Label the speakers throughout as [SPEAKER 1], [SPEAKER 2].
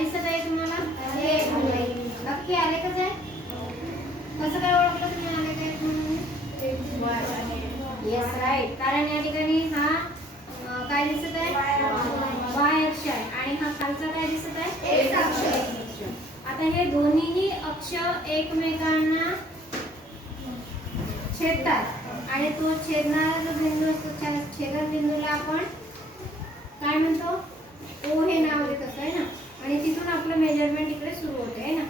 [SPEAKER 1] दिसत आहे तुम्हाला? नक्की आले कसं आहे. कसं काय ओळखलं तुम्ही आले काय येस राईट कारण या ठिकाणी हा काय दिसत आहे? वाय अक्ष आहे आणि हा खालचा काय दिसत आहे. आता हे दोन्हीही अक्ष एकमेकांना छेदतात. आणि तो छेदणारा जो बिंदू असतो त्या छेदन बिंदूला आपण काय म्हणतो ओ हे नाव देत असतो आहे ना आणि तिथून आपलं मेजरमेंट इकडे सुरू होते आहे ना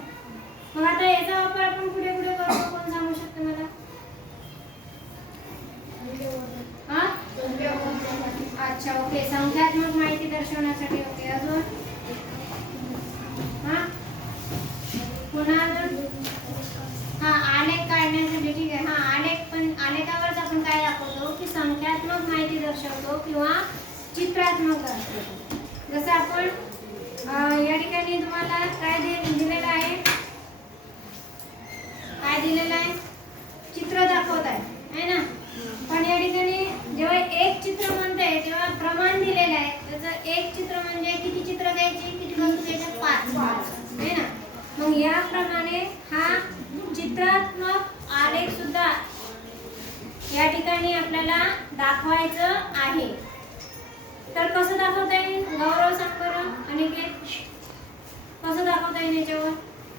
[SPEAKER 1] मग आता याचा वापर आपण पुढे पुढे करतो कोण सांगू शकतो मला हा अच्छा ओके. संख्यात्मक माहिती दर्शवण्यासाठी ओके. अजून? हा? पुन्हा हा आलेख काढण्यासाठी ठीक आहे. हा आलेख पण आलेखावरच आपण काय दाखवतो की संख्यात्मक माहिती दर्शवतो किंवा चित्रात्मक दर्शवतो जसं आपण या ठिकाणी तुम्हाला काय दि- दिलेलं आहे? काय दिलेलं आहे चित्र दाखवत आहे है ना पण या ठिकाणी जेव्हा एक चित्र म्हणताय तेव्हा प्रमाण दिलेलं आहे त्याचं एक चित्र म्हणजे किती चित्र द्यायची? किती वस्तू द्यायच्या? पाच. है ना? मग याप्रमाणे हा चित्रात्मक आलेख सुद्धा या ठिकाणी आपल्याला दाखवायचं आहे. तर कसं दाखवता येईल? गौरव सांग बरं अनिकेत कसं दाखवता येईल याच्यावर?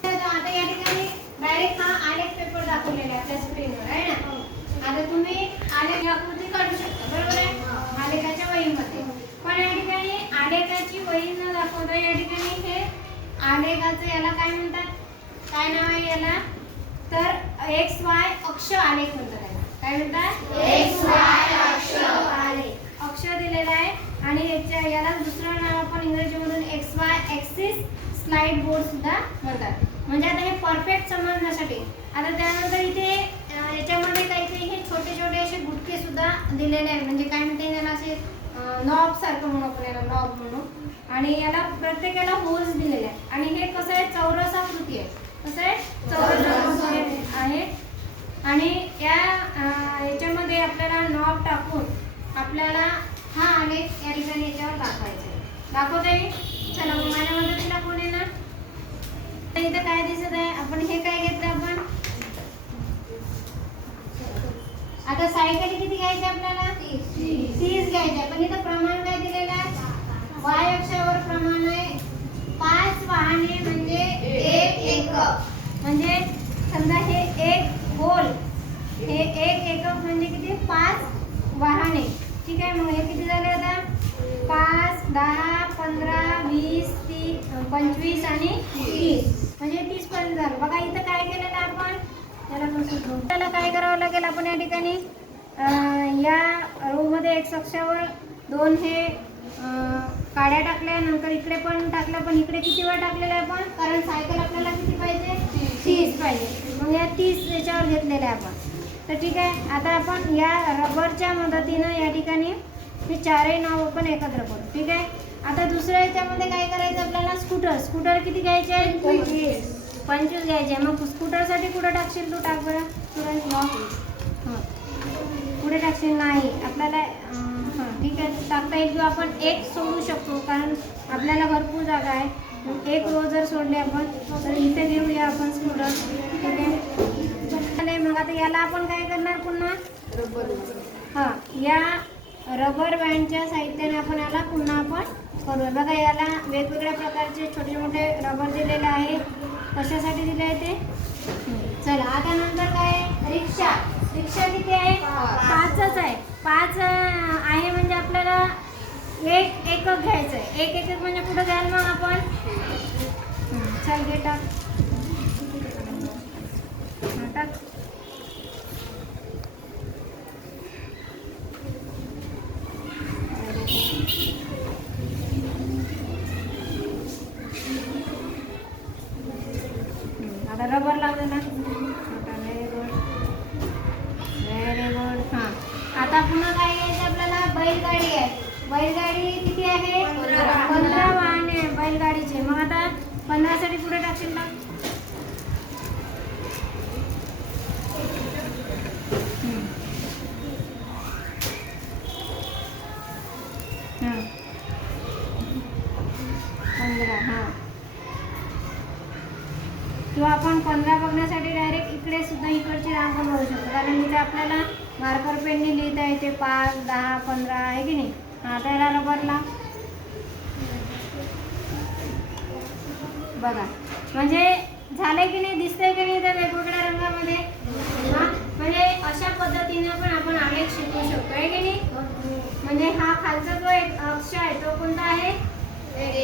[SPEAKER 1] आता या ठिकाणी डायरेक्ट हा आलेख पेपर दाखवलेला आहे आपल्या स्क्रीनवर आहे ना? आता तुम्ही आलेख आकृती काढू शकता बरोबर आहे? आलेखाच्या वहीमध्ये. पण या ठिकाणी आलेखाची वही न दाखवता या ठिकाणी हे आलेखाचं याला काय म्हणतात? काय नाव आहे याला? तर एक्स वाय अक्ष आलेख म्हणतात याला. काय म्हणतात?
[SPEAKER 2] X, Y अक्ष.
[SPEAKER 1] आलेख. अक्ष दिलेला आहे. आणि याच्या याला दुसरं नाव आपण इंग्रजीमधून X Y axis slide board सुद्धा म्हणतात. म्हणजे आता हे परफेक्ट समजण्यासाठी. आता त्यानंतर इथे याच्यामध्ये काही हे छोटे छोटे असे गुटके सुद्धा दिलेले आहेत. म्हणजे काय म्हणते याला असे? नॉब सारखं म्हणू आपण याला नॉब म्हणू. आणि याला प्रत्येकाला होल्स दिलेले आहेत. आणि हे कसं आहे? चौरसाकृती आहे. कसं आहे? चौरसाकृती आहे. आणि या याच्यामध्ये आपल्याला नॉब टाकून आपल्याला हा आणि या ठिकाणी याच्यावर दाखवायचा आहे. दाखवता येईल? चला मग माझ्या मदतीला कोण येणार? ना तर इथं काय दिसत आहे? आपण हे काय घेतलं आपण? आता साईकडे किती घ्यायचे आपल्याला तीस घ्यायचे पण इथं प्रमाण काय दिलेलं आहे वाय अक्षावर प्रमाण आहे पाच वाहने म्हणजे
[SPEAKER 2] एक एकक
[SPEAKER 1] म्हणजे समजा हे एक गोल हे एक एकक म्हणजे किती? पाच वाहने. ठीक आहे मग हे किती झाले आता? पाच दहा पंधरा वीस तीस पंचवीस आणि तीस. म्हणजे तीस पर्यंत झालं. बघा इथं काय केलेलं आहे आपण? त्याला पण त्याला काय करावं लागेल आपण या ठिकाणी? या रोमध्ये एक अक्षावर दोन हे काड्या टाकल्या नंतर इकडे पण टाकल्या पण इकडे किती वेळ टाकलेलं आहे आपण? कारण सायकल आपल्याला किती पाहिजे? तीस पाहिजे. मग या तीस याच्यावर घेतलेल्या आहे आपण. तर ठीक आहे आता आपण या रबरच्या मदतीनं या ठिकाणी हे चारही नाव आपण एकत्र करू. ठीक आहे? आता दुसऱ्या याच्यामध्ये काय करायचं आपल्याला? स्कूटर. स्कूटर किती घ्यायचे आहे? पंचवीस. पंचवीस घ्यायचे आहे. मग स्कूटरसाठी कुठं टाकशील तू? टाक बरं. मग हां. पुढे टाकशील? नाही. आपल्याला हां ठीक आहे. टाकता येईल किंवा आपण एक सोडू शकतो कारण आपल्याला भरपूर जागा आहे. एक रो जर सोडली आपण तर इथे घेऊया आपण ठीक आहे मग आता याला आपण काय करणार पुन्हा? हां या रबर बँडच्या साहित्याने आपण याला पुन्हा आपण करूया. बघा याला वेगवेगळ्या प्रकारचे छोटे मोठे रबर दिलेले आहे. कशासाठी दिले आहे ते. चला आता नंतर काय? रिक्षा. रिक्षा किती आहे?
[SPEAKER 2] पाच.
[SPEAKER 1] पाचच आहे. पाच आहे म्हणजे आपल्याला एक एकक घ्यायचं आहे. एक एकक म्हणजे कुठं घ्याल मग आपण? हं, चल घे टाक हां, टाक आता रबर लागलं ना. व्हेरी गुड व्हेरी गुड हां. आता पुन्हा काय घ्यायचं आपल्याला? बैलगाडी आहे. बैलगाडी किती आहे?
[SPEAKER 2] पंधरा.
[SPEAKER 1] वाहने आहे बैलगाडीचे. मग आता पंधरासाठी पुढे टाकशील ना? हं. हां हां. किंवा आपण पंधरा बघण्यासाठी डायरेक्ट इकडे सुद्धा इकडची रांग बघू शकतो. कारण इथे आपल्याला मार्कर पेनने लिहिता येते पाच दहा पंधरा आहे की नाही? हा त्याला रबरला बघा म्हणजे झालंय की नाही दिसतंय की नाही त्या वेगवेगळ्या रंगामध्ये? हा म्हणजे अशा पद्धतीनं पण आपण आलेख शिकू शकतो आहे की नाही? म्हणजे हा खालचा जो एक अक्ष आहे तो कोणता आहे?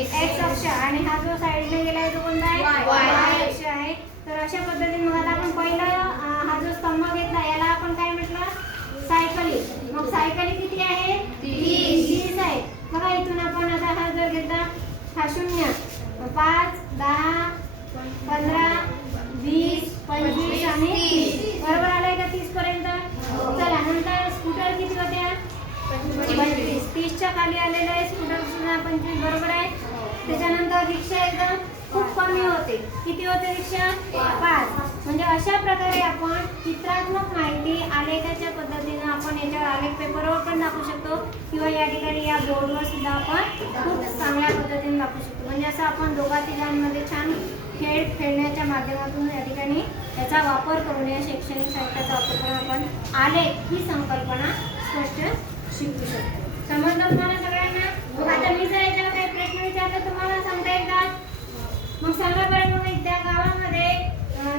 [SPEAKER 1] एक्स अक्ष. आणि हा जो साईडने गेला आहे तो कोणता आहे? अक्ष आहे. तर अशा पद्धतीने मग आता आपण पहिला हा जो स्तंभ घेतला याला आपण काय म्हटलं? सायकली मग सायकली किती आहे?
[SPEAKER 2] तीस.
[SPEAKER 1] आहे. बघा इथून आपण आता हा जर घेतला हा शून्य. पाच दहा पंधरा वीस पंचवीस आणि तीस. बरोबर आलाय का तीस पर्यंत? चला नंतर स्कूटर किती होत्या? पंचवीस. तीसच्या खाली आलेलं आहे स्कूटर सुद्धा पंचवीस. बरोबर आहे? त्याच्यानंतर रिक्षा एकदम खूप कमी होते. किती होते रिक्षा? पाच. म्हणजे अशा प्रकारे आपण चित्रात्मक माहिती आलेखाच्या पद्धतीनं आपण याच्यावर आलेख पेपरवर पण दाखवू शकतो. किंवा या ठिकाणी या बोर्डवर सुद्धा आपण खूप चांगल्या पद्धतीने दाखवू शकतो. म्हणजे असं आपण दोघा तिघांमध्ये छान खेळ खेळण्याच्या माध्यमातून या ठिकाणी याचा वापर करून या शैक्षणिक साहित्याचा वापर करून आपण आलेख ही संकल्पना स्पष्ट शिकू शकतो. समजलं तुम्हाला सगळ्यांना मग आता मी जर याच्यावर काही प्रश्न विचारला तुम्हाला सांगता येईल का मग त्या गावामध्ये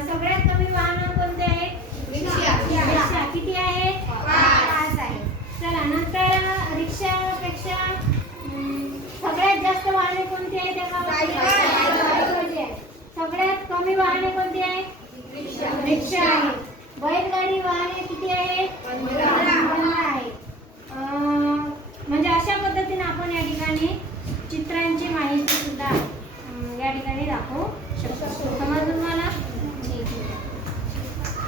[SPEAKER 1] सगळ्यात कमी वाहन कोणते आहेत
[SPEAKER 2] रिक्षा.
[SPEAKER 1] रिक्षा. किती आहे?
[SPEAKER 2] पाच.
[SPEAKER 1] आहे. चला नंतर रिक्षापेक्षा सगळ्यात जास्त वाहने कोणती आहे त्या आहे. सगळ्यात कमी वाहने कोणती आहे रिक्षा. आहे बैलगाडी वाहने किती आहे?